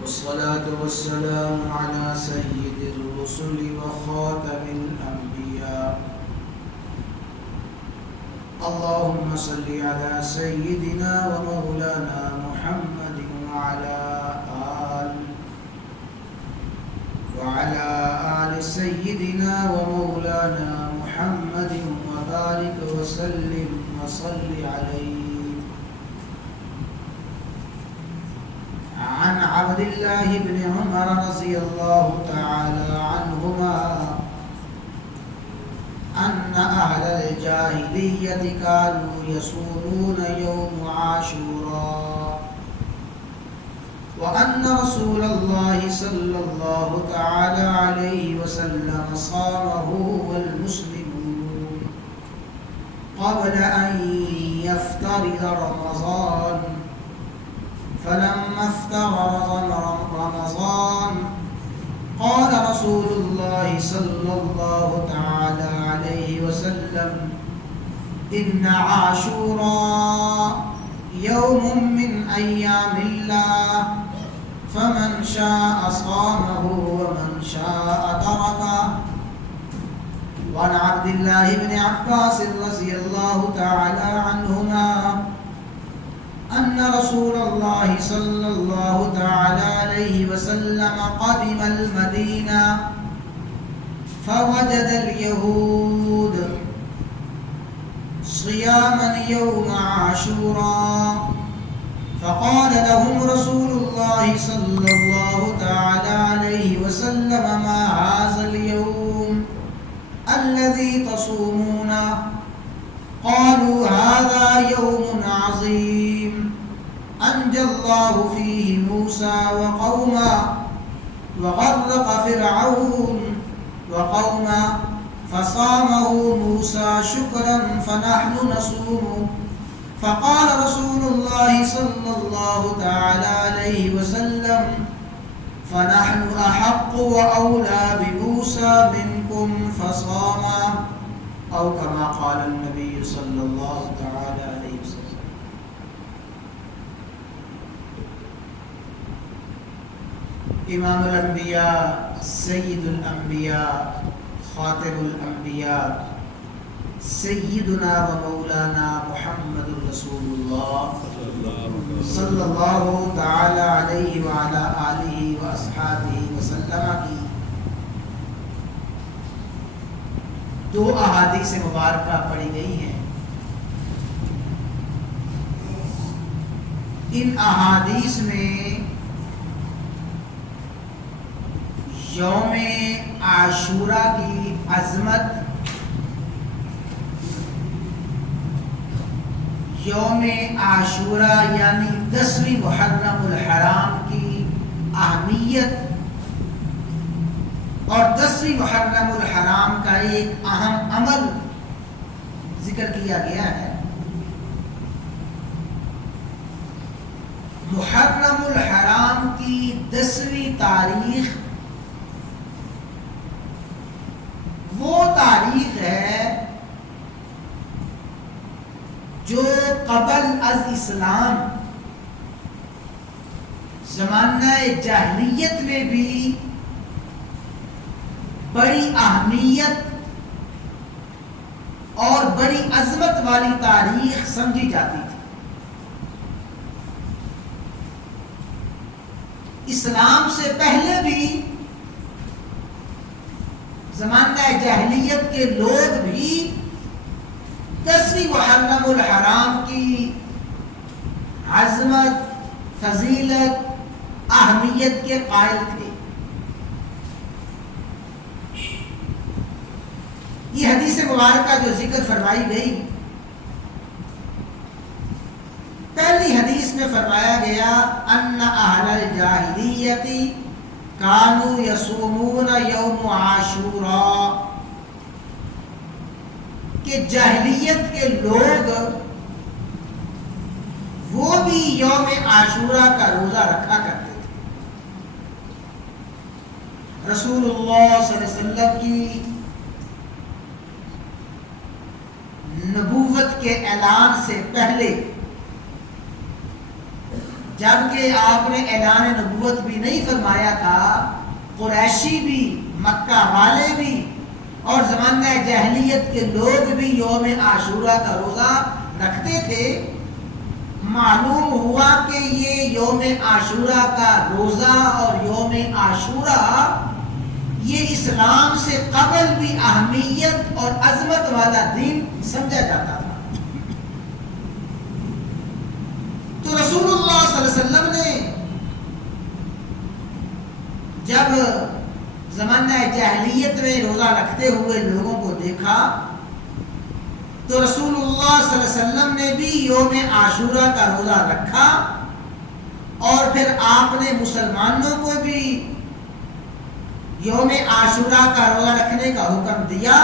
والصلاة والسلام على سيد الرسل وخاتم الأنبياء. اللهم صل على سيدنا ومولانا محمد وعلى آل سيدنا ومولانا محمد وبارك وسلم وصل عليه. عن عبد الله بن عمر رضي الله تعالى عنهما أن أهل الجاهلية كانوا يصومون يوم عاشوراء، وأن رسول الله صلى الله تعالى عليه وسلم صامه والمسلمون قبل أن يفترض رمضان. فلما افترض رمضان قال رسول الله صلى الله تعالى عليه وسلم: إن عاشوراء يوم من أيام الله، فمن شاء صامه ومن شاء تركه. وعن عبد الله بن عباس رضي الله تعالى عنهما أن رسول الله صلى الله تعالى عليه وسلم قدم المدينة فوجد اليهود صياما يوم عاشوراء، فقال لهم رسول الله صلى الله تعالى عليه وسلم: ما هذا اليوم الذي تصومونه؟ قالوا: هذا يوم عظيم أنجى الله فيه موسى وقومه وغرق فرعون وقومه، فصامه موسى شكرا فنحن نصومه. فقال رسول الله صلى الله تعالى عليه وسلم: فنحن أحق وأولى بموسى منكم فصاما، أو كما قال النبي صلى الله تعالى عليه وسلم. امام الانبیاء، سید الانبیاء، خاتم الانبیاء، سیدنا و مولانا محمد رسول اللہ صلی اللہ تعالی علیہ وعلی آلہ واصحابہ وسلم کی دو احادیث مبارکہ پڑھی گئی ہیں. ان احادیث میں یوم عاشورہ کی عظمت، یوم عاشورہ یعنی 10ویں محرم الحرام کی اہمیت اور 10ویں محرم الحرام کا ایک اہم عمل ذکر کیا گیا ہے. محرم الحرام کی 10ویں تاریخ وہ تاریخ ہے جو قبل از اسلام زمانہ جاہلیت میں بھی بڑی اہمیت اور بڑی عظمت والی تاریخ سمجھی جاتی تھی. اسلام سے پہلے بھی زمانہ جاہلیت کے لوگ بھی 10ویں محرم الحرام کی عظمت، فضیلت، اہمیت کے قائل تھے. یہ حدیث مبارکہ جو ذکر فرمائی گئی، پہلی حدیث میں فرمایا گیا: ان اہل الجاہلیت کانوا یصومون یوم عاشوراء، کہ جاہلیت کے لوگ وہ بھی یوم عاشوراء کا روزہ رکھا کرتے تھے. رسول اللہ صلی اللہ علیہ وسلم کی نبوت کے اعلان سے پہلے جبکہ آپ نے اعلان نبوت بھی نہیں فرمایا تھا، قریشی بھی، مکہ والے بھی اور زمانہ جاہلیت کے لوگ بھی یوم عاشورہ کا روزہ رکھتے تھے۔ معلوم ہوا کہ یہ یوم عاشورہ کا روزہ اور یوم عاشورہ یہ اسلام سے قبل بھی اہمیت اور عظمت والا دن سمجھا جاتا تھا۔ تو رسول اللہ صلی اللہ علیہ وسلم نے جب زمانہ جاہلیت میں روزہ رکھتے ہوئے لوگوں کو دیکھا تو رسول اللہ صلی اللہ علیہ وسلم نے بھی یوم عاشورہ کا روزہ رکھا، اور پھر آپ نے مسلمانوں کو بھی یوم عاشورہ کا روزہ رکھنے کا حکم دیا،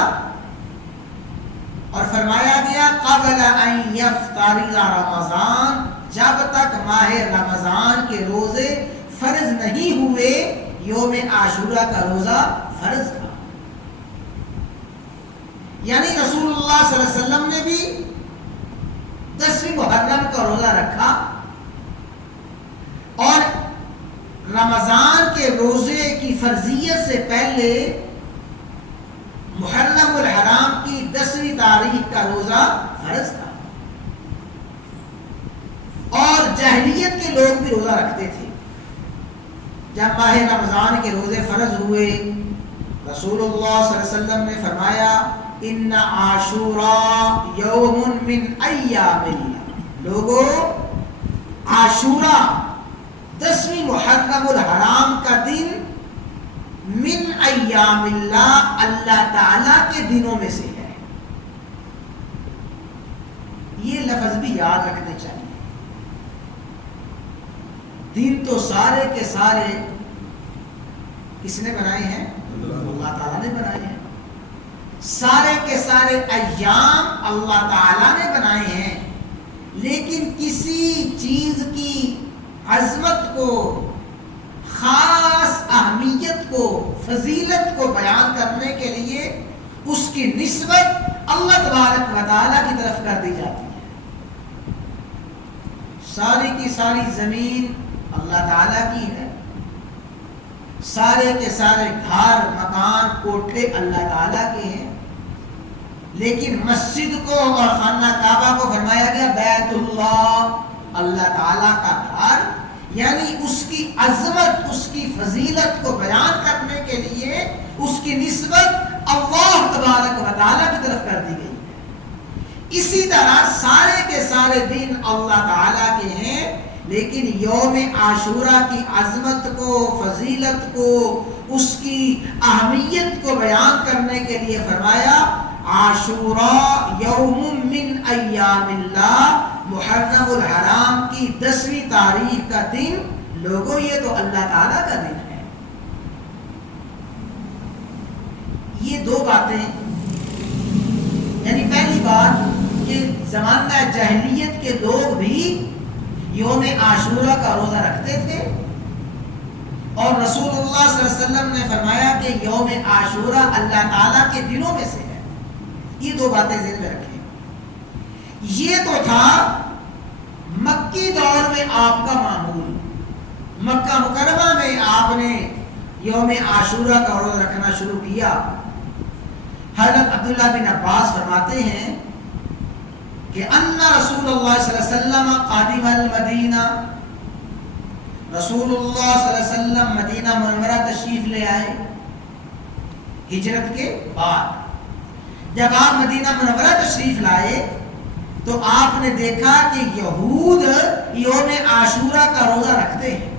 اور فرمایا گیا قبل ان یفترض رمضان، جب تک ماہ رمضان کے روزے فرض نہیں ہوئے یوم عاشورہ کا روزہ فرض تھا۔ یعنی رسول اللہ صلی اللہ علیہ وسلم نے بھی 10ویں محرم کا روزہ رکھا، اور رمضان کے روزے کی فرضیت سے پہلے محرم الحرام کی 10ویں تاریخ کا روزہ فرض تھا، اور جاہلیت کے لوگ بھی روزہ رکھتے تھے۔ جب ماہ رمضان کے روزے فرض ہوئے، رسول اللہ صلی اللہ علیہ وسلم نے فرمایا ان عاشوراء یوم من ایام اللہ، لوگوں عاشورہ 10ویں محرم الحرام کا دن من ایام اللہ، اللہ تعالی کے دنوں میں سے ہے۔ یہ لفظ بھی یاد رکھنے چاہیے۔ دن تو سارے کے سارے کس نے بنائے ہیں؟ اللہ تعالیٰ نے بنائے ہیں۔ سارے کے سارے ایام اللہ تعالیٰ نے بنائے ہیں، لیکن کسی چیز کی عظمت کو، خاص اہمیت کو، فضیلت کو بیان کرنے کے لیے اس کی نسبت اللہ تبارک و تعالیٰ کی طرف کر دی جاتی ہے۔ ساری کی ساری زمین اللہ تعالیٰ کی ہے، سارے کے سارے گھر، مکان، کوٹھے اللہ تعالیٰ کے ہیں، لیکن مسجد کو اور خانہ کعبہ کو فرمایا گیا بیت اللہ، اللہ تعالیٰ کا گھر، یعنی اس کی عظمت، اس کی فضیلت کو بیان کرنے کے لیے اس کی نسبت اللہ تبارک و تعالیٰ کی طرف کر دی گئی ہے۔ اسی طرح سارے کے سارے دن اللہ تعالیٰ کے ہیں، لیکن یوم عاشورہ کی عظمت کو، فضیلت کو، اس کی اہمیت کو بیان کرنے کے لیے فرمایا عاشوراء یوم من ایام اللہ، محرم الحرام کی 10ویں تاریخ کا دن، لوگوں یہ تو اللہ تعالیٰ کا دن ہے۔ یہ دو باتیں، یعنی پہلی بات کہ زمانہ جاہلیت کے لوگ بھی یوم عاشورہ کا روزہ رکھتے تھے، اور رسول اللہ صلی اللہ علیہ وسلم نے فرمایا کہ یوم عاشورہ اللہ تعالیٰ کے دنوں میں سے ہے۔ یہ دو باتیں ذہن میں رکھیں۔ یہ تو تھا مکی دور میں آپ کا معمول، مکہ مکرمہ میں آپ نے یوم عاشورہ کا روزہ رکھنا شروع کیا۔ حضرت عبداللہ بن عباس فرماتے ہیں کہ ان رسول اللہ صلی اللہ علیہ وسلم قادم المدینہ، رسول اللہ صلی اللہ علیہ وسلم مدینہ منورہ تشریف لے آئے ہجرت کے بعد۔ جب آپ مدینہ منورہ تشریف لائے تو آپ نے دیکھا کہ یہود یوم عاشورہ کا روزہ رکھتے ہیں۔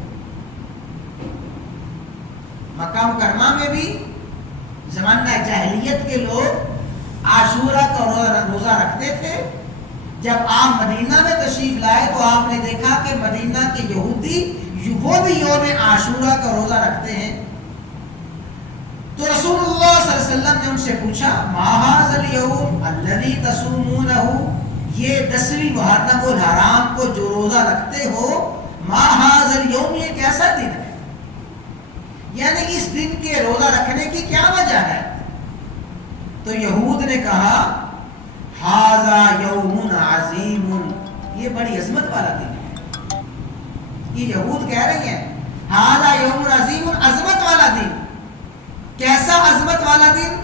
مکہ مکرمہ میں بھی زمانہ جاہلیت کے لوگ عاشورہ کا روزہ رکھتے تھے۔ جب آپ مدینہ میں تشریف لائے تو آپ نے دیکھا کہ مدینہ کے یہودی وہ بھی یوم عاشورہ کا روزہ رکھتے ہیں۔ تو رسول اللہ صلی اللہ علیہ وسلم نے ان سے پوچھا ما ھذا الیوم الذی تصومونہ، یہ 10ویں محرم الحرام کو جو روزہ رکھتے ہو، ما ھذا الیوم، یہ کیسا دن ہے؟ یعنی اس دن کے روزہ رکھنے کی کیا وجہ ہے؟ تو یہود نے کہا ھذا یوم عظیم، یہ بڑی عظمت والا دن ہے، یہ یہود کہہ رہی ہیں ھذا یوم عظیم، عظمت والا دن. کیسا عظمت والا دن؟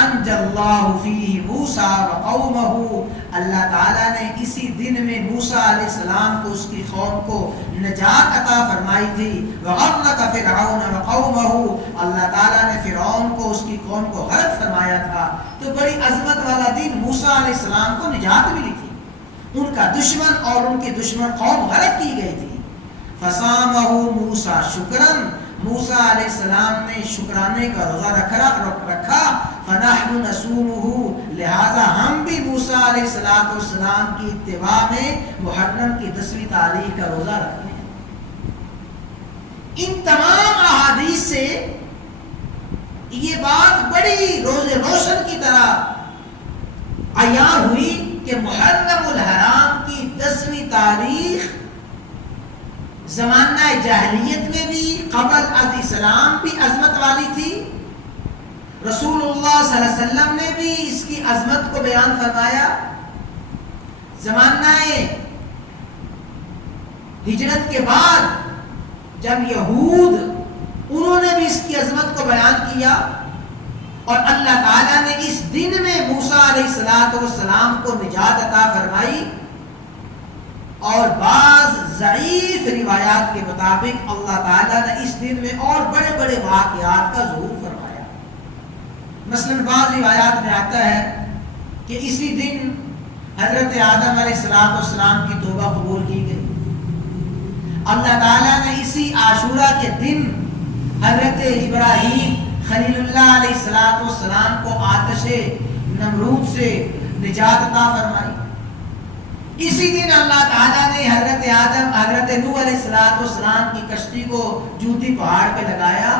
انجى اللہ فیہ موسیٰ وقومہ، اللہ تعالیٰ نے اسی دن میں موسیٰ علیہ السلام کو اس کی قوم کو نجات عطا فرمائی تھی. وغرق فرعون وقومہ، اللہ تعالیٰ نے فرعون کو اس کی قوم کو غرق فرمایا تھا. تو بڑی عظمت والا دن، موسیٰ علیہ السلام کو نجات ملی تھی، ان کا دشمن اور ان کی دشمن قوم غرق کی گئی تھی. فصامہ موسیٰ شکرن، موسیٰ علیہ السلام نے شکرانے کا روزہ رکھا. فنحن نصومہ، لہذا ہم بھی موسیٰ علیہ السلام کی اتباع میں محرم کی 10ویں تاریخ کا روزہ رکھتے ہیں. ان تمام احادیث سے یہ بات بڑی روشن کی طرح عیاں ہوئی کہ محرم الحرام کی 10ویں تاریخ زمانہ جاہلیت میں بھی قبل از اسلام بھی عظمت والی تھی. رسول اللہ صلی اللہ علیہ وسلم نے بھی اس کی عظمت کو بیان فرمایا. زمانہ ہجرت کے بعد جب یہود انہوں نے بھی اس کی عظمت کو بیان کیا اور اللہ تعالیٰ نے اس دن میں موسیٰ علیہ السلام کو نجات عطا فرمائی. اور بعض ضعیف روایات کے مطابق اللہ تعالیٰ نے اس دن میں اور بڑے بڑے واقعات کا ظہور فرمایا. مثلا بعض روایات میں آتا ہے کہ اسی دن حضرت آدم علیہ السلام کی توبہ قبول کی گئی. اللہ تعالیٰ نے اسی عاشورہ کے دن حضرت ابراہیم خلیل اللہ علیہ السلام کو آتش نمرود سے نجات عطا فرمائی. اسی دن اللہ تعالیٰ نے حضرت نوح علیہ السلام کی کشتی کو جوتی پہاڑ پہ لگایا.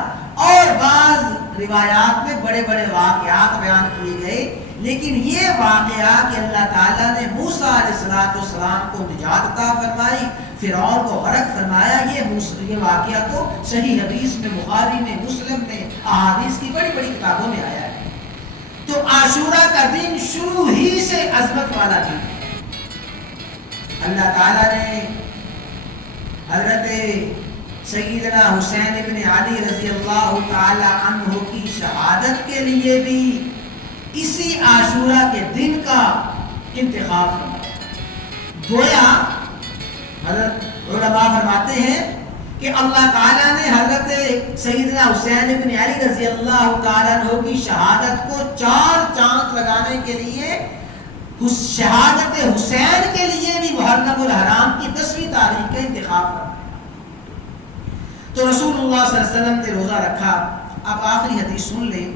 اور بعض روایات میں بڑے بڑے واقعات بیان کیے گئے، لیکن یہ واقعہ کہ اللہ تعالیٰ نے موسیٰ علیہ السلام کو نجات عطا فرمائی، فرعون کو غرق فرمایا، یہ واقعہ تو صحیح حدیث میں، بخاری میں، مسلم میں، احادیث کی بڑی بڑی کتابوں میں آیا ہے. تو عاشورہ کا دن شروع ہی سے عظمت والا دن ہے. اللہ تعالیٰ نے حضرت سیدنا حسین ابن علی رضی اللہ تعالی عنہ کی شہادت کے لیے بھی اسی عاشورہ کے دن کا انتخاب فرمایا. گویا حضرت علماء فرماتے ہیں کہ اللہ تعالیٰ نے حضرت سیدنا حسین ابن علی رضی اللہ تعالی عنہ کی شہادت کو 4 چاند لگانے کے لیے شہادت حسین کے لیے بھی محرم الحرام کی 10ویں تاریخ کا انتخاب فرمایا. تو رسول اللہ صلی اللہ علیہ وسلم نے روزہ رکھا. اب آخری حدیث سن لیں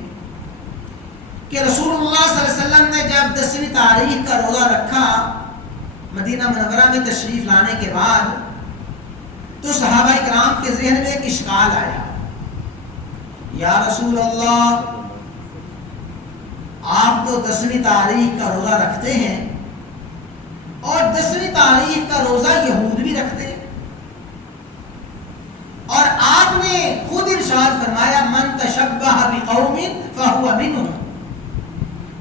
کہ رسول اللہ صلی اللہ علیہ وسلم نے جب 10ویں تاریخ کا روزہ رکھا، مدینہ منورہ میں تشریف لانے کے بعد، تو صحابہ کرام کے ذہن میں ایک اشکال آیا. یا رسول اللہ، آپ تو 10ویں تاریخ کا روزہ رکھتے ہیں اور 10ویں تاریخ کا روزہ یہود بھی رکھتے ہیں، اور آپ نے خود ارشاد فرمایا من تشبہ بقوم فہو منہم،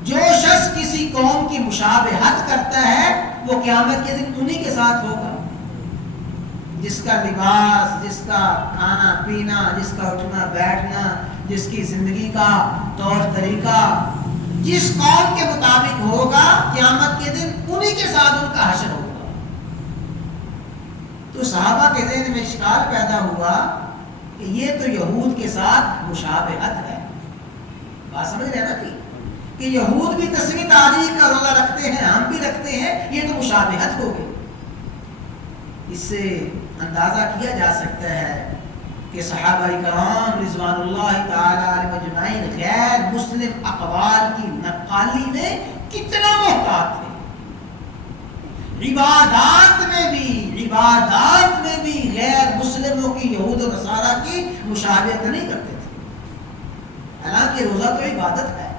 جو شخص کسی قوم کی مشابہت کرتا ہے وہ قیامت کے دن انہی کے ساتھ ہوگا. جس کا لباس، جس کا کھانا پینا، جس کا اٹھنا بیٹھنا، جس کی زندگی کا طور طریقہ جس قوم کے مطابق ہوگا، قیامت کے دن انہی کے ساتھ ان کا حشر ہوگا. تو صحابہ کے ذہن میں اشکال پیدا ہوا کہ یہ تو یہود کے ساتھ مشابہت ہے. بات سمجھ رہے نا کہ یہود بھی 10ویں تاریخ کا روزہ رکھتے ہیں، ہم بھی رکھتے ہیں، یہ تو مشابہت ہو گئی. اس سے اندازہ کیا جا سکتا ہے کہ صحابہ کرام رضوان اللہ تعالی علیہم اجمعین غیر مسلم اقوال کی نقالی میں کتنا محتاط تھے. عبادات میں بھی غیر مسلموں کی، یہود و نصارہ کی مشابہت نہیں کرتے تھے، حالانکہ روزہ تو عبادت ہے.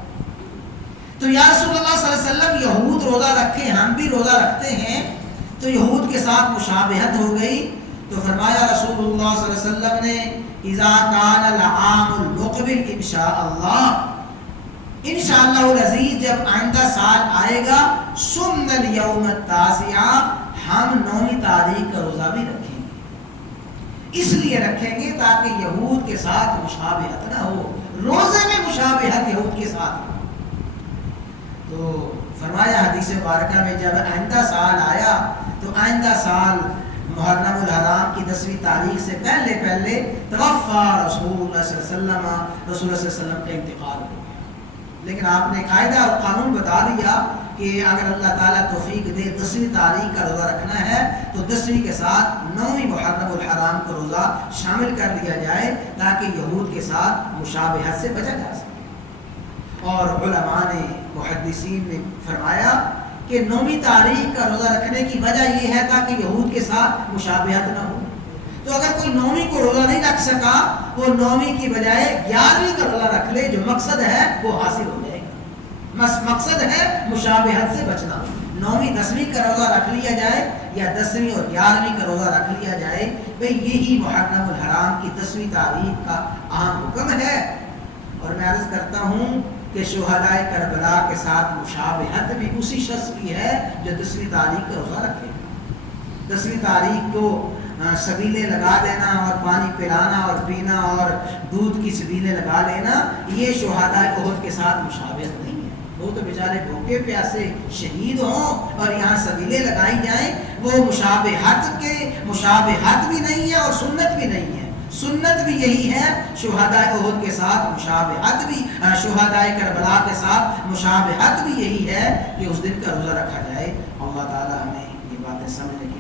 تو یا رسول اللہ صلی اللہ علیہ وسلم، یہود روزہ رکھے، ہم بھی روزہ رکھتے ہیں، تو یہود کے ساتھ مشابہت ہو گئی. تو فرمایا رسول اللہ صلی اللہ علیہ وسلم نے اذا کان العام المقبل انشاءاللہ، انشاءاللہ العزیز جب آئندہ سال آئے گا، سمن الیوم التاسع، ہم 9ویں تاریخ کا روزہ بھی رکھیں گے. اس لیے رکھیں گے تاکہ یہود کے ساتھ مشابہت نہ ہو، روزے میں مشابہت یہود کے ساتھ ہو۔ تو فرمایا حدیث مبارکہ میں جب آئندہ سال آیا تو آئندہ سال محرم الحرام کی 10ویں تاریخ سے پہلے توفا رسول اللہ صلی اللہ علیہ وسلم، رسول اللہ صلی اللہ علیہ وسلم کا انتقال ہو گیا۔ لیکن آپ نے قاعدہ اور قانون بتا دیا کہ اگر اللہ تعالیٰ توفیق دے 10ویں تاریخ کا روزہ رکھنا ہے تو 10ویں کے ساتھ 9ویں محرم الحرام کا روزہ شامل کر لیا جائے تاکہ یہود کے ساتھ مشابہت سے بچا جا سکے۔ اور علماء نے، محدثین نے فرمایا کہ 9ویں تاریخ کا روزہ رکھنے کی وجہ یہ ہے تاکہ یہود کے ساتھ مشابہت نہ ہو۔ تو اگر کوئی 9ویں کو روزہ نہیں رکھ سکا، وہ 9ویں کی بجائے 11ویں کا روزہ رکھ لے، جو مقصد ہے وہ حاصل ہو جائے گا۔ مقصد ہے مشابہت سے بچنا۔ 9ویں 10ویں کا روزہ رکھ لیا جائے یا 10ویں اور 11ویں کا روزہ رکھ لیا جائے، بھئی یہی محرم الحرام کی 10ویں تاریخ کا اہم حکم ہے۔ اور میں عرض کرتا ہوں کہ شہدائے کربلا کے ساتھ مشابہت بھی اسی شخص کی ہے جو 10ویں تاریخ کا روزہ رکھے گا۔ 10ویں تاریخ کو سبیلے لگا دینا اور پانی پلانا اور پینا اور دودھ کی سبیلے لگا لینا، یہ شہدائے احد کے ساتھ مشابہت نہیں ہے۔ وہ تو بیچارے بھوکے پیاسے شہید ہوں اور یہاں سبیلے لگائی جائیں، وہ مشابہت بھی نہیں ہے اور سنت بھی نہیں ہے۔ سنت بھی یہی ہے، شہدائے احد کے ساتھ مشابہت بھی، شہدائے کربلا کے ساتھ مشابہت بھی یہی ہے کہ اس دن کا روزہ رکھا جائے۔ اللہ تعالیٰ ہمیں یہ باتیں سمجھنے کی